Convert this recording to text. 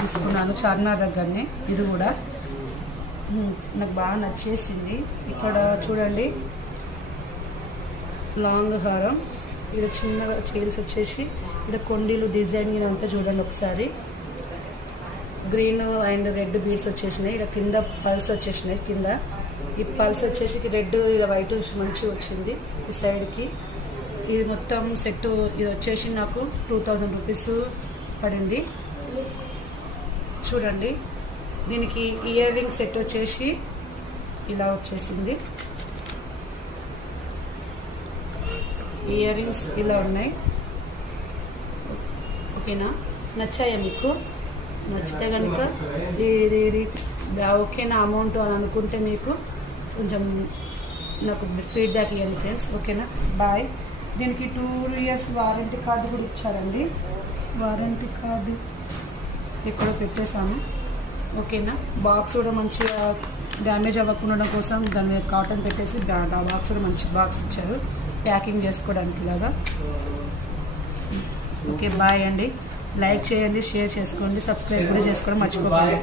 తీసుకున్నాను చార్మినార్ దగ్గరనే. ఇది కూడా నాకు బాగా నచ్చేసింది. ఇక్కడ చూడండి లాంగ్ హారం, ఇది చిన్నగా చైన్స్ వచ్చేసి ఇక్కడ కొండీలు డిజైన్ అంతా చూడండి ఒకసారి. గ్రీన్ అండ్ రెడ్ బీడ్స్ వచ్చేసినాయి. ఇక్కడ కింద పల్స్ వచ్చేసినాయి. కింద ఈ పల్స్ వచ్చేసి రెడ్ ఇలా వైట్ మంచిగా వచ్చింది ఈ సైడ్కి. ఇది మొత్తం సెట్ ఇది వచ్చేసి నాకు 2000 రూపీస్ పడింది. చూడండి దీనికి ఇయర్ రింగ్ సెట్ వచ్చేసి ఇలా వచ్చేసింది. ఇయర్ రింగ్స్ ఇలా ఉన్నాయి. ఓకేనా, నచ్చాయా మీకు? నచ్చితే కనుక ఇది ఓకేనా అమౌంట్ అని అనుకుంటే మీకు కొంచెం నాకు ఫీడ్బ్యాక్ ఇవ్వండి ఫ్రెండ్స్. ఓకేనా, బాయ్. దీనికి 2 years వారంటీ కార్డు కూడా ఇచ్చారండి. వారంటీ కార్డు ఎక్కడో పెట్టేశాను. ఓకేనా, బాక్స్ కూడా మంచిగా డ్యామేజ్ అవ్వకుండా కోసం దాని మీద కాటన్ పెట్టేసి ఆ బాక్స్ కూడా మంచి బాక్స్ ఇచ్చారు ప్యాకింగ్ చేసుకోవడానికి లాగా. ఓకే, బాయ్ అండి. లైక్ చేయండి, షేర్ చేసుకోండి, సబ్స్క్రైబ్ కూడా చేసుకోవడం మర్చిపోకండి.